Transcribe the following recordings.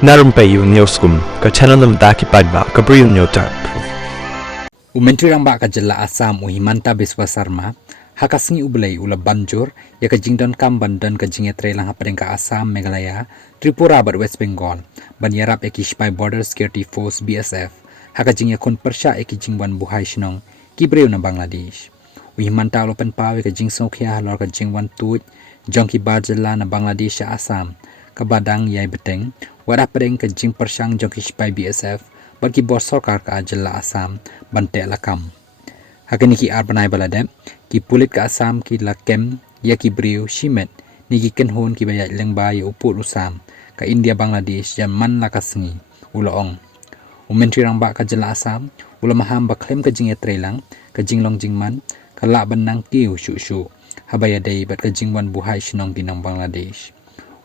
Narumpayu Newskum, ka channel nam daki padba, ka Briu Newtap. Umentri ramba ka jela Asam Himanta Biswa Sarma, hakasngi ublay ula banjur, ya ka jingdon kamban dan ka jingetre lang hapadeng ka Assam, Meghalaya, Tripura bar West Bengal, banyarap eki Spy Border Security Force BSF, haka jingya kun persya eki jingwan buhay sinong, kibreu na Bangladesh. Himanta ula penpawe ka jing sokya halor ka jingwan tuj, jongki bar jela na Bangladesh ya Assam, ka badang yai beteng, wada padeng ka jing persyang jongki Spy BSF, bagi bos sarkar ka jela Assam, bante lakam. Hakini ki arbanai baladem, ki pulit ka Assam ki lakem, ya ki briu shimet, ni ki kenhon ki bayat lengba ya uput usam, ka India Bangladesh yan man lakasngi, ulaong. Umentri rangba ka jela Assam, ula maham baklem ka jing etrelang, ka jinglong jingman, ka laban nang kiu shu, habaya day bat ka jingwan buhay sinong ginang Bangladesh.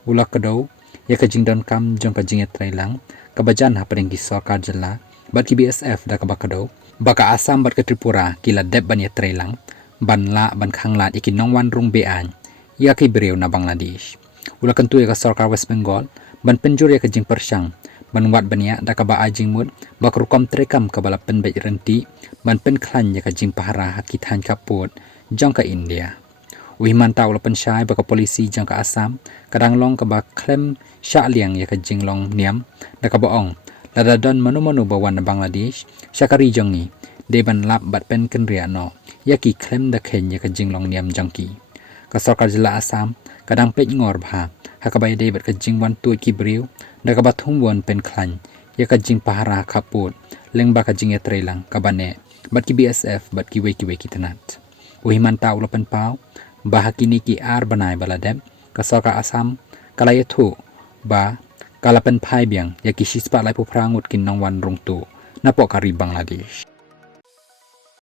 Ula kadaw, ya ka jingdon kam jong ka jing etrelang, kabajan hapadeng ki sarkar jela, bat ki BSF da kabakadaw, baka Assam bat ke Tripura kila dep ban yatrelang ban la ban khanglat ikin nongwan rung bean ya ki breu na Bangladesh ula kantu ya ka sarkar West Bengal ban penjur ya ka jing persyang ban wat ban ya da ka ba ajing mut bak rukom trekam ka bala pen bet renti ban pen khlan ya ka jing pahara hakit han kaput jong ka India Himanta ula pensyai baka polisi jong ka Assam kadang long ka ba klem sya liang ya ka jing long niam da ka boong ladadon manu-manu bawan na Bangladesh syakari jongi deban lap bat pen kenria no yaki klem da ken ya ka jinglong niam jangki ka sarkar jela Assam kadang pet ngor bha hakabay debat ka jingwan tu ki briu da ka bathum won pen klan ya ka jing pahara kaput leng ba ka jing etrelang ka bane bat ki BSF bat ki weki tanat Himanta ula pen pau bahakini ki ar banai baladem ka sarkar Assam kalayathu ba kalapan pai biang ya ki sispa lai puprangut kin nongwan rung tu napok kari Bangladesh